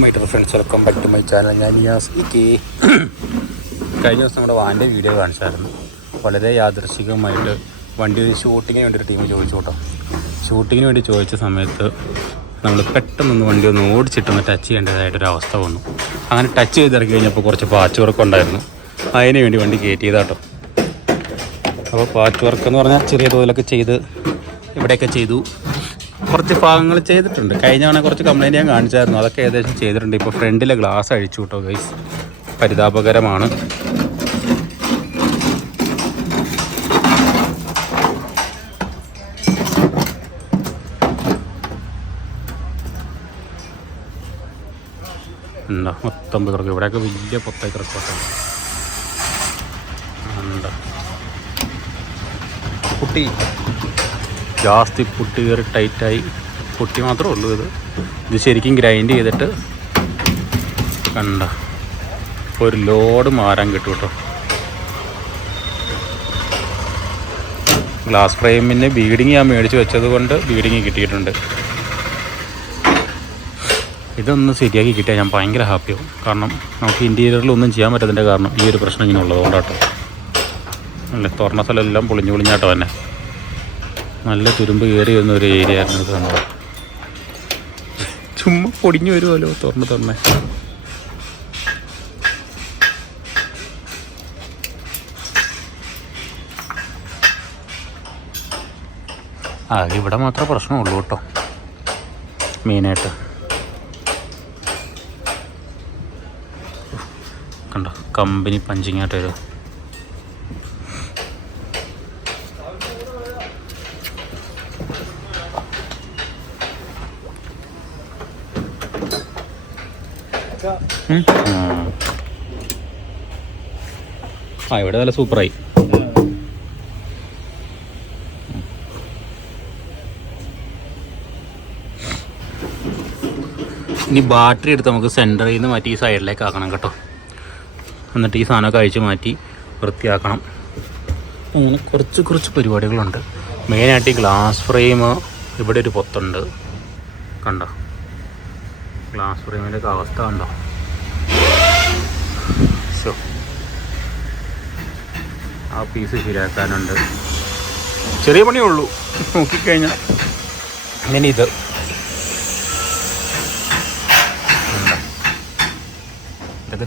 My dear friends, welcome back to my channel. ഞാൻ Niyas E. കഴിഞ്ഞ ദിവസം നമ്മുടെ വാൻ്റെ വീഡിയോ കാണിച്ചായിരുന്നു. വളരെ യാദൃശ്ചികമായിട്ട് വണ്ടി ഷൂട്ടിങ്ങിന് വേണ്ടി ഒരു ടീം ചോദിച്ചു കേട്ടോ. ഷൂട്ടിങ്ങിന് വേണ്ടി ചോദിച്ച സമയത്ത് നമ്മൾ പെട്ടെന്നൊന്ന് വണ്ടി ഒന്ന് ഓടിച്ചിട്ടൊന്ന് ടച്ച് ചെയ്യേണ്ടതായിട്ടൊരവസ്ഥ വന്നു. അങ്ങനെ ടച്ച് ചെയ്തിറക്കി കഴിഞ്ഞപ്പോൾ കുറച്ച് പാച്ച് വർക്ക് ഉണ്ടായിരുന്നു. അതിന് വേണ്ടി വണ്ടി കയറ്റിയതാട്ടോ. അപ്പോൾ പാച്ച് വർക്ക് എന്ന് പറഞ്ഞാൽ ചെറിയ തോതിലൊക്കെ ചെയ്ത് ഇവിടെയൊക്കെ ചെയ്തു. കുറച്ച് ഭാഗങ്ങൾ ചെയ്തിട്ടുണ്ട്. കഴിഞ്ഞ തവണ കുറച്ച് കംപ്ലൈൻറ്റ് ഞാൻ കാണിച്ചായിരുന്നു, അതൊക്കെ ഏകദേശം ചെയ്തിട്ടുണ്ട്. ഇപ്പോൾ ഫ്രണ്ടിലെ ഗ്ലാസ് അഴിച്ചു കേട്ടോ ഗൈസ്, പരിതാപകരമാണ്. ഉണ്ടോ മൊത്തം കിടക്കും. ഇവിടെയൊക്കെ വലിയ പൊത്തായി കിടക്കോട്ടെ. ഉണ്ട് കുട്ടി ജാസ്തി പുട്ടി കയറി ടൈറ്റായി. പുട്ടി മാത്രമേ ഉള്ളൂ. ഇത് ശരിക്കും ഗ്രൈൻഡ് ചെയ്തിട്ട് കണ്ട ഒരു ലോഡ് മാറാൻ കിട്ടും കേട്ടോ. ഗ്ലാസ് ഫ്രെയിമിന് ബീഡിങ് ഞാൻ മേടിച്ച് വെച്ചത് കൊണ്ട് ബീഡിങ് കിട്ടിയിട്ടുണ്ട്. ഇതൊന്ന് ശരിയാക്കി കിട്ടിയാൽ ഞാൻ ഭയങ്കര ഹാപ്പിയാവും. കാരണം നമുക്ക് ഇൻറ്റീരിയറിലൊന്നും ചെയ്യാൻ പറ്റത്തിൻ്റെ കാരണം ഈ ഒരു പ്രശ്നം ഇങ്ങനെ ഉള്ളതുകൊണ്ടാട്ടോ. അല്ലേ, തുറന്ന സ്ഥലമെല്ലാം പൊളിഞ്ഞാട്ടോ തന്നെ. നല്ല തുരുമ്പ് കയറി വരുന്ന ഒരു ഏരിയ ആയിരുന്നു ഇത്. നമ്മൾ ചുമ്മാ പൊടിഞ്ഞു വരുമല്ലോ തുറന്ന്. ഇവിടെ മാത്രമേ പ്രശ്നമുള്ളൂ കേട്ടോ, മെയിനായിട്ട്. കണ്ടോ കമ്പനി പഞ്ചിങ്ങായിട്ട് വരും. ഇവിടെ നല്ല സൂപ്പറായി. ഇനി ബാറ്ററി എടുത്ത് നമുക്ക് സെൻറ്ററിൽ നിന്ന് മാറ്റി ഈ സൈഡിലേക്ക് ആക്കണം കേട്ടോ. എന്നിട്ട് ഈ സാധനമൊക്കെ അഴിച്ച് മാറ്റി വൃത്തിയാക്കണം. അങ്ങനെ കുറച്ച് പരിപാടികളുണ്ട്. മെയിനായിട്ട് ഈ ഗ്ലാസ് ഫ്രെയിം ഇവിടെ ഒരു പൊത്തുണ്ട് കണ്ടോ. ഗ്ലാസ് ഫ്രെയിമിൻ്റെ ഒക്കെ അവസ്ഥ കണ്ടോ. ആ പീസ് ശരിയാക്കാനുണ്ട്. ചെറിയ പണിയേ ഉള്ളൂ നോക്കിക്കഴിഞ്ഞാൽ. അങ്ങനെ ഇതൊക്കെ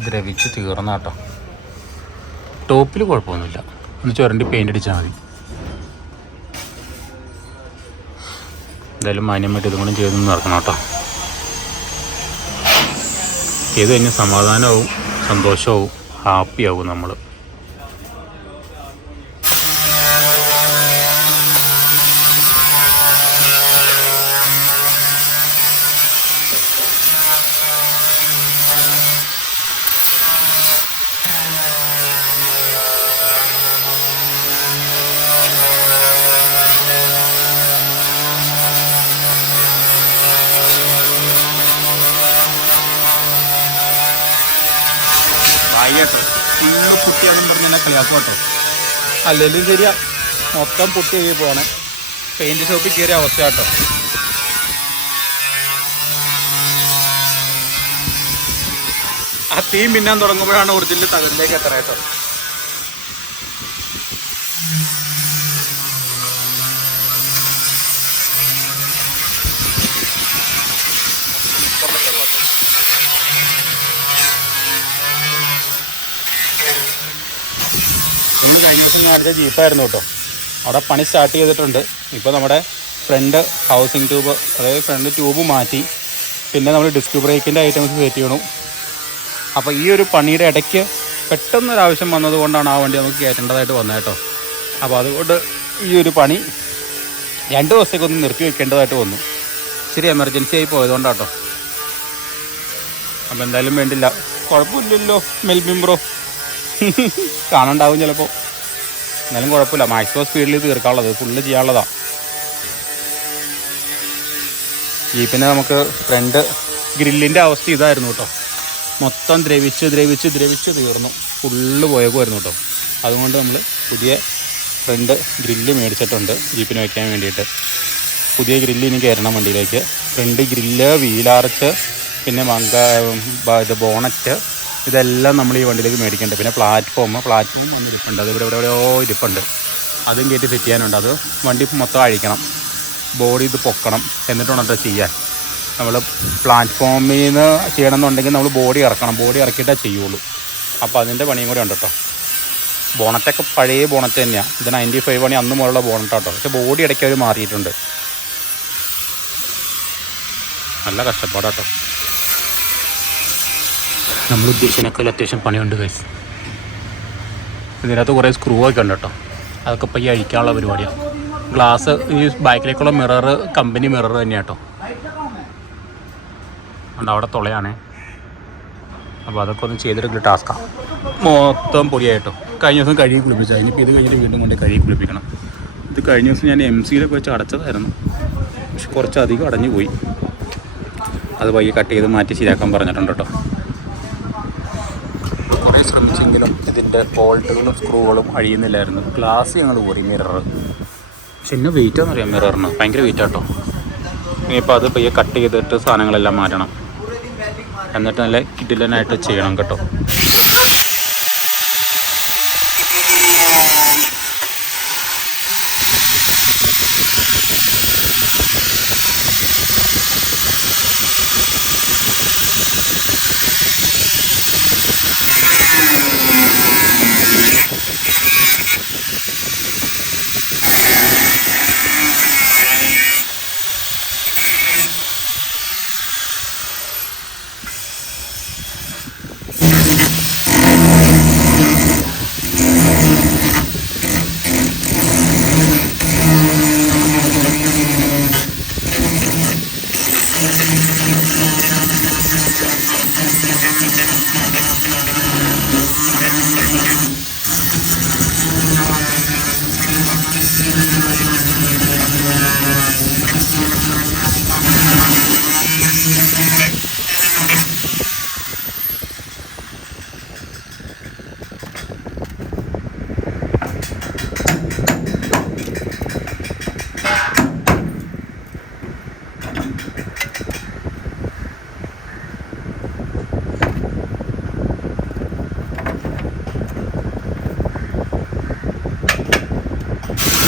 ദ്രവിച്ച് തീർന്ന കേട്ടോ. ടോപ്പിൽ കുഴപ്പമൊന്നുമില്ല, ഒന്ന് ചുരണ്ടി പെയിൻ്റ് അടിച്ചാൽ മതി. എന്തായാലും മാന്യമായിട്ട് ഇതും കൂടെ ചെയ്തൊന്ന് നടക്കണം കേട്ടോ. ചെയ്ത് കഴിഞ്ഞാൽ സമാധാനമാവും, സന്തോഷമാവും, ഹാപ്പിയാവും നമ്മൾ. കേട്ടോ ഫുള്ള് പുട്ടിയാണെന്ന് പറഞ്ഞ് എന്നെ കളിയാക്കും കേട്ടോ. അല്ലെങ്കിലും ശരിയാ, മൊത്തം പുട്ടി എഴുതി പോകണേ. പെയിൻറ് ഷോപ്പിൽ കയറിയ അവസ്ഥ കേട്ടോ. ആ തീ മിന്നാൻ തുടങ്ങുമ്പോഴാണ് ഒറിജിനൽ തകലിലേക്ക് എത്ര കേട്ടോ. നമ്മൾ കഴിഞ്ഞ ദിവസം കാണിച്ച ജീപ്പായിരുന്നു കേട്ടോ. അവിടെ പണി സ്റ്റാർട്ട് ചെയ്തിട്ടുണ്ട്. ഇപ്പോൾ നമ്മുടെ ഫ്രണ്ട് ഹൗസിങ് ട്യൂബ്, അതായത് ഫ്രണ്ട് ട്യൂബ് മാറ്റി, പിന്നെ നമ്മൾ ഡിസ്ക് ബ്രേക്കിൻ്റെ ഐറ്റംസ് സെറ്റ് ചെയ്യണം. അപ്പോൾ ഈ ഒരു പണിയുടെ ഇടയ്ക്ക് പെട്ടെന്നൊരാവശ്യം വന്നതുകൊണ്ടാണ് ആ വണ്ടി നമുക്ക് കയറ്റേണ്ടതായിട്ട് വന്നത് കേട്ടോ. അപ്പോൾ അതുകൊണ്ട് ഈ ഒരു പണി 2 ദിവസത്തേക്കൊന്ന് നിർത്തി വെക്കേണ്ടതായിട്ട് വന്നു. ഇച്ചിരി എമർജൻസി ആയി പോയതുകൊണ്ടാട്ടോ. അപ്പോൾ എന്തായാലും വേണ്ടില്ല, കുഴപ്പമില്ലല്ലോ മെൽബിൻ ബ്രോ. കാണണ്ടാവും ചിലപ്പോൾ, എന്നാലും കുഴപ്പമില്ല. മാക്സിമം സ്പീഡിൽ തീർക്കാനുള്ളത്, ഫുള്ള് ചെയ്യാനുള്ളതാണ്. ജീപ്പിനെ നമുക്ക് ഫ്രണ്ട് ഗ്രില്ലിൻ്റെ അവസ്ഥ ഇതായിരുന്നു കേട്ടോ. മൊത്തം ദ്രവിച്ച് തീർന്നു, ഫുള്ള് പോയേക്കുമായിരുന്നു കേട്ടോ. അതുകൊണ്ട് നമ്മൾ പുതിയ ഫ്രണ്ട് ഗ്രില്ല് മേടിച്ചിട്ടുണ്ട് ജീപ്പിന് വയ്ക്കാൻ വേണ്ടിയിട്ട്. പുതിയ ഗ്രില്ല് ഇനി കയറണം വണ്ടിയിലേക്ക്. ഫ്രണ്ട് ഗ്രില്ല്, വീലാർച്ച്, പിന്നെ ഇത് ബോണറ്റ്, ഇതെല്ലാം നമ്മൾ ഈ വണ്ടിയിലേക്ക് മേടിക്കേണ്ടത്. പിന്നെ പ്ലാറ്റ്ഫോം വന്നിരിപ്പുണ്ട്, അത് ഇവിടെ എവിടെയോ ഇരിപ്പുണ്ട്, അതും കയറ്റി സെറ്റ് ചെയ്യാനുണ്ട്. അത് വണ്ടി മൊത്തം അഴിക്കണം, ബോഡി ഇത് പൊക്കണം, എന്നിട്ട് വേണം ചെയ്യാൻ. നമ്മൾ പ്ലാറ്റ്ഫോമിൽ നിന്ന് ചെയ്യണമെന്നുണ്ടെങ്കിൽ നമ്മൾ ബോഡി ഇറക്കണം, ബോഡി ഇറക്കിയിട്ടേ ചെയ്യുള്ളൂ. അപ്പോൾ അതിൻ്റെ പണിയും കൂടെ ഉണ്ട് കേട്ടോ. ബോണറ്റൊക്കെ പഴയ ബോണറ്റ് തന്നെയാണ്, ഇത് 95 പണി അന്ന് മുതലുള്ള ബോണറ്റാട്ടോ. പക്ഷേ ബോഡി ഇടയ്ക്ക് അവർ മാറിയിട്ടുണ്ട്. നല്ല കഷ്ടപ്പാടാട്ടോ. നമ്മൾ ഉദ്ദേശിച്ചതിനൊക്കെ അത്യാവശ്യം പണിയുണ്ട് ഗൈസ്. ഇതിനകത്ത് കുറേ സ്ക്രൂ ഒക്കെ ഉണ്ട് കേട്ടോ, അതൊക്കെ ഇപ്പോൾ ഈ അഴിക്കാനുള്ള പരിപാടിയാണ്. ഗ്ലാസ് ഈ ബാക്കിലേക്കുള്ള മിറർ കമ്പനി മിറർ തന്നെയാണ് കേട്ടോ. അതുകൊണ്ട് അവിടെ തുളയാണേ. അപ്പോൾ അതൊക്കെ ഒന്ന് ചെയ്തെടുക്കുന്ന ടാസ്ക്കാണ്. മൊത്തം പൊടിയായിട്ടോ. കഴിഞ്ഞ ദിവസം കഴുകി കുളിപ്പിച്ചാൽ, ഇനിയിപ്പോൾ ഇത് കഴിഞ്ഞിട്ട് വീണ്ടും കൊണ്ട് കഴുകി കുളിപ്പിക്കണം. ഇത് കഴിഞ്ഞ ദിവസം ഞാൻ MC-യിലൊക്കെ വെച്ച് അടച്ചതായിരുന്നു, പക്ഷെ കുറച്ചധികം അടഞ്ഞു പോയി. അത് പയ്യെ കട്ട് ചെയ്ത് മാറ്റി ശരിയാക്കാൻ പറഞ്ഞിട്ടുണ്ട് കേട്ടോ. കുറേ ശ്രമിച്ചെങ്കിലും ഇതിൻ്റെ ബോൾട്ടുകളും സ്ക്രൂകളും അഴിയുന്നില്ലായിരുന്നു. ഗ്ലാസ് ഞങ്ങൾ പോയി മിറർ, പക്ഷെ ഇന്ന് വെയിറ്റാന്ന് അറിയാം മിററിന്, ഭയങ്കര വെയിറ്റാട്ടോ. ഇനിയിപ്പോൾ അത് പയ്യെ കട്ട് ചെയ്തിട്ട് സാധനങ്ങളെല്ലാം മാറ്റണം, എന്നിട്ട് നല്ല കിടിലനായിട്ട് ചെയ്യണം കേട്ടോ.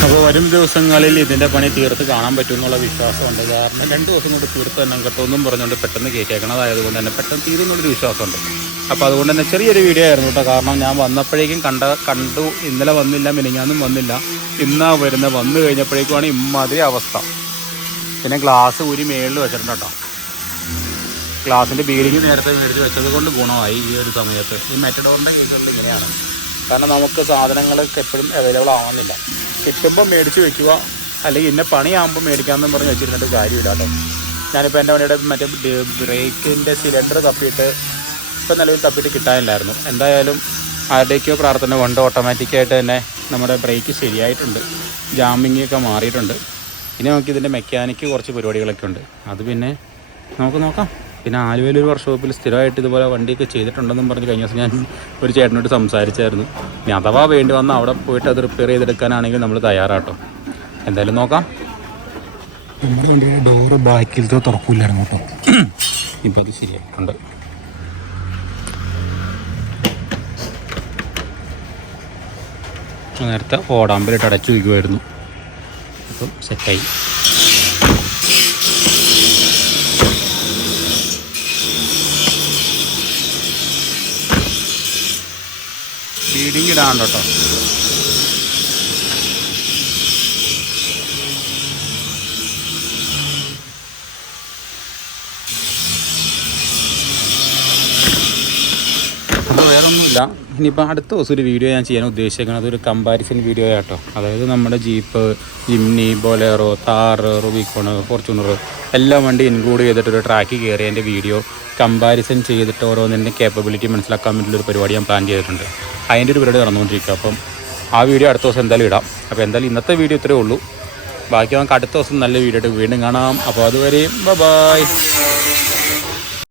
അപ്പോൾ വരും ദിവസങ്ങളിൽ ഇതിൻ്റെ പണി തീർത്ത് കാണാൻ പറ്റുമെന്നുള്ള വിശ്വാസമുണ്ട്. കാരണം 2 ദിവസം കൊണ്ട് തീർത്ത് തന്നെ കേട്ടോന്നും പറഞ്ഞുകൊണ്ട് പെട്ടെന്ന് കയറ്റേക്കണതായതുകൊണ്ട് തന്നെ പെട്ടെന്ന് തീരുന്നുള്ളൊരു വിശ്വാസമുണ്ട്. അപ്പോൾ അതുകൊണ്ട് തന്നെ ചെറിയൊരു വീഡിയോ ആയിരുന്നു കേട്ടോ. കാരണം ഞാൻ വന്നപ്പോഴേക്കും കണ്ടു, ഇന്നലെ വന്നില്ല, മിനിഞ്ഞാന്നും വന്നില്ല, ഇന്നാ വരുന്നത്. വന്നു കഴിഞ്ഞപ്പോഴേക്കുമാണ് ഇമ്മാതിരി അവസ്ഥ. പിന്നെ ഗ്ലാസ് ഊരി മേളിൽ വെച്ചിട്ടുണ്ട് കേട്ടോ. ഗ്ലാസിൻ്റെ ബീഡിങ് നേരത്തെ മേടിച്ച് വെച്ചത് കൊണ്ട് ഗുണമായി ഈ ഒരു സമയത്ത്. ഈ മെറ്റഡോറിൻ്റെ കേസുകളിൽ ഇങ്ങനെയാണ്. കാരണം നമുക്ക് സാധനങ്ങളൊക്കെ എപ്പോഴും അവൈലബിൾ ആവുന്നില്ല. കിട്ടുമ്പോൾ മേടിച്ച് വെക്കുക, അല്ലെങ്കിൽ ഇന്ന പണിയാകുമ്പോൾ മേടിക്കാമെന്ന് പറഞ്ഞ് വെച്ചിരുന്നിട്ട് കാര്യമില്ല കേട്ടോ. ഞാനിപ്പോൾ എൻ്റെ വണ്ടിയുടെ മറ്റേ ബ്രേക്കിൻ്റെ സിലിണ്ടർ തപ്പിയിട്ട് ഇപ്പം നിലവിൽ തപ്പിയിട്ട് കിട്ടാനില്ലായിരുന്നു. എന്തായാലും ആരുടെയൊക്കെയോ പ്രാർത്ഥന കൊണ്ട് ഓട്ടോമാറ്റിക്കായിട്ട് തന്നെ നമ്മുടെ ബ്രേക്ക് ശരിയായിട്ടുണ്ട്, ജാമിങ്ങൊക്കെ മാറിയിട്ടുണ്ട്. ഇനി നമുക്കിതിൻ്റെ മെക്കാനിക്ക് കുറച്ച് പരിപാടികളൊക്കെ ഉണ്ട്, അത് പിന്നെ നമുക്ക് നോക്കാം. പിന്നെ ആലുവയിലൊരു വർക്ക്ഷോപ്പിൽ സ്ഥിരമായിട്ട് ഇതുപോലെ വണ്ടിയൊക്കെ ചെയ്തിട്ടുണ്ടെന്നും പറഞ്ഞ് കഴിഞ്ഞ ദിവസം ഞാൻ ഒരു ചേട്ടനോട് സംസാരിച്ചായിരുന്നു. ഇനി അഥവാ വേണ്ടി വന്നാൽ അവിടെ പോയിട്ട് അത് റിപ്പയർ ചെയ്തെടുക്കാനാണെങ്കിൽ നമ്മൾ തയ്യാറാട്ടോ. എന്തായാലും നോക്കാം. നമ്മുടെ വണ്ടിയുടെ ഡോറ് ബാക്കിലത്തെ തുറക്കില്ലായിരുന്നു കേട്ടോ, ഇപ്പോൾ അത് ശരിയായിട്ടുണ്ട്. നേരത്തെ ഓടാമ്പലിട്ട് അടച്ചു വയ്ക്കുമായിരുന്നു, അപ്പം സെറ്റായി. ബീഡിങ് ഇടാണ്ട് കേട്ടോ. അപ്പോൾ വേറൊന്നുമില്ല. ഇനിയിപ്പോൾ അടുത്ത ദിവസം ഒരു വീഡിയോ ഞാൻ ചെയ്യാൻ ഉദ്ദേശിക്കുന്നത് ഒരു കമ്പാരിസൺ വീഡിയോ ആട്ടോ. അതായത് നമ്മുടെ jeep, Jimny, Bolero, Thar, Rubicon, Fortuner എല്ലാം വണ്ടി ഇൻക്ലൂഡ് ചെയ്തിട്ടൊരു ട്രാക്ക് കയറി എൻ്റെ വീഡിയോ കമ്പാരിസൺ ചെയ്തിട്ട് ഓരോന്നിൻ്റെ കേപ്പബിലിറ്റി മനസ്സിലാക്കാൻ വേണ്ടിയിട്ടൊരു പരിപാടി ഞാൻ പ്ലാൻ ചെയ്തിട്ടുണ്ട്. അതിൻ്റെ ഒരു പരിപാടി നടന്നുകൊണ്ടിരിക്കുക. അപ്പം ആ വീഡിയോ അടുത്ത ദിവസം എന്തായാലും ഇടാം. അപ്പോൾ എന്തായാലും ഇന്നത്തെ വീഡിയോ ഇത്രയേ ഉള്ളൂ. ബാക്കി നമുക്ക് അടുത്ത ദിവസം നല്ല വീഡിയോ ആയിട്ട് വീണ്ടും കാണാം. അപ്പോൾ അതുവരെയും ബൈ.